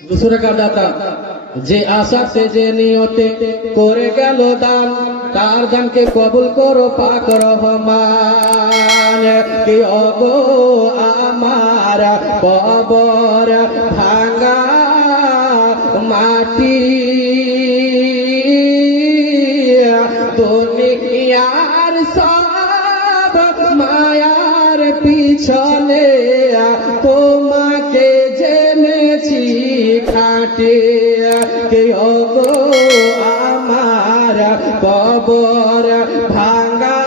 दूसरे का दाता যে আশাতে যে নিয়তে করে গেল দান তার দানকে কবুল করো পাক রহমান। কি অগো আমার কবর ভাঙা মাটি দুনিয়ার সব মায়ার পিছনে তোমাকে জেনেছি খাটে। কে ওগো আমার কবর ভাঙা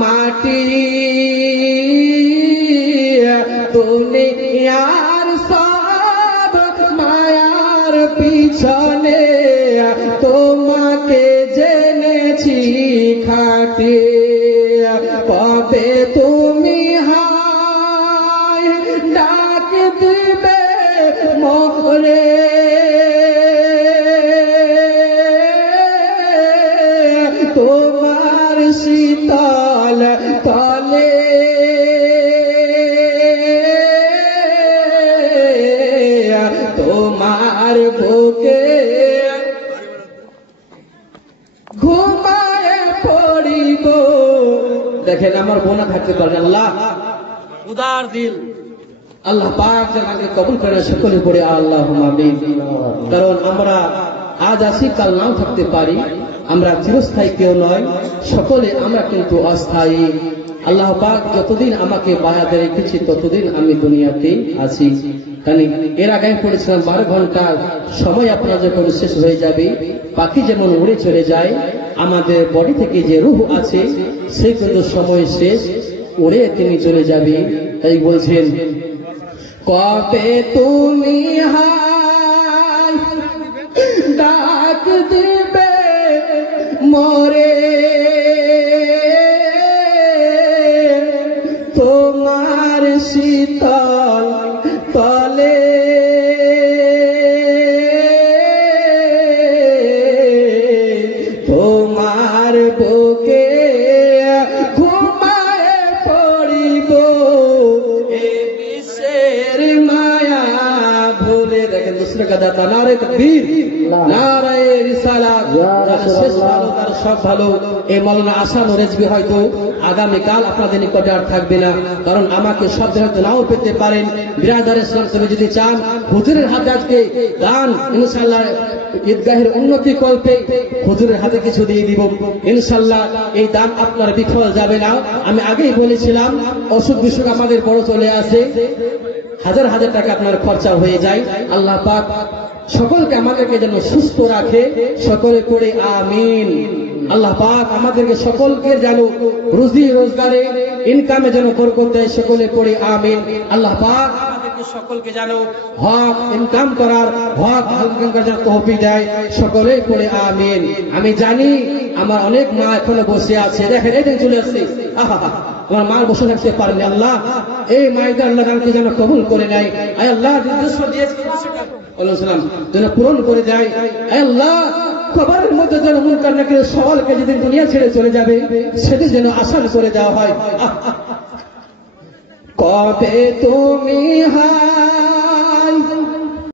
মাটি দুনিয়ার সব মায়ার পিছনে তোমাকে জেনেছি খাটে। কবে তুমি হায় ডাক দিবে মোরে তোমার শীতল তলে তোমার বুকে ঘুমায় পড়িব। দেখেন আমার বোনা থাকতে পারেন আল্লাহ উদার দিল আল্লাহ পাক যেন আমাকে কবুল করে সকলে পড়ে আল্লাহুম্মা আমিন। কারণ আমরা আজ আসি কাল নাও থাকতে পারি, আমরা চিরস্থায়ী কেউ নয়, সকলে আমরা কিন্তু অস্থায়ী। আল্লাহ পাক যতদিন আমাকে বায়াতে রেখেছি ততদিন আমি দুনিয়াতে আছি। কারণ এর আগে পড়েছিলাম 12 ঘন্টার সময় আপনার যখন শেষ হয়ে যাবে, পাখি যেমন উড়ে চলে যায়, আমাদের বডি থেকে যে রূহ আছে সে কিন্তু সময় শেষ, উড়ে তিনি চলে যাবে। তাই বলছেন কবে তুমি হায় ডাক দিবে মোরে তোমার শীতল তলে তোমার বুকে ঘুমায় পড়িব এ বিশ্বের মায়া ভুলে। দেখেন दूसरे का दाता नारे तकबीर नारे रिसालात শেষ ভালো তার সব ভালো। এই মাওলানা আসান ও রেজবি হয়তো আগামীকাল আপনাদের নিকটে আর থাকবে না, কারণ আমাকে সব হয়তো নাও পেতে পারেন। বিরাদার ইসলাম সবে যদি চান হুজুরের হাতে আজকে দান ইনশাআল্লাহ ঈদগাহের উন্নতি কল্পে হুজুরের হাতে কিছু দিয়ে দিব ইনশাআল্লাহ। এই দান আপনার বিফল যাবে না। আমি আগেই বলেছিলাম অসুখ বিসুখ আমাদের বড় চলে আসে, হাজার হাজার টাকা আপনার খরচা হয়ে যায়। আল্লাহ পাক সকলকে আমাদেরকে যেন সুস্থ রাখে, সকলে করে আমিন। আল্লাহ পাক আমাদেরকে সকলকে যেন রুজি রোজগারে ইনকামে যেন বরকত দেয়, সকলে করে আমিন। আল্লাহ পাক আমাদেরকে সকলকে যেন হক ইনকাম করার হক ইনকাম করার তৌফিক দেয়, সকলে করে আমিন। আমি জানি আমার অনেক মা এখনো বসে আছে, দেখেন এই চলে আসছে, আমার মা বসে থাকতে পারেনি। আল্লাহ এই মায়েদের আল্লাহ গানকে যেন কবুল করে নেয়, আল্লাহ যেন পূরণ করে দেয়। আল্লাহ কবরের মধ্যে যেন মুনকার নাকির সওয়ালকে যেদিন দুনিয়া ছেড়ে চলে যাবে সেদিন যেন আসান করে দেওয়া হয়। কবে তুমি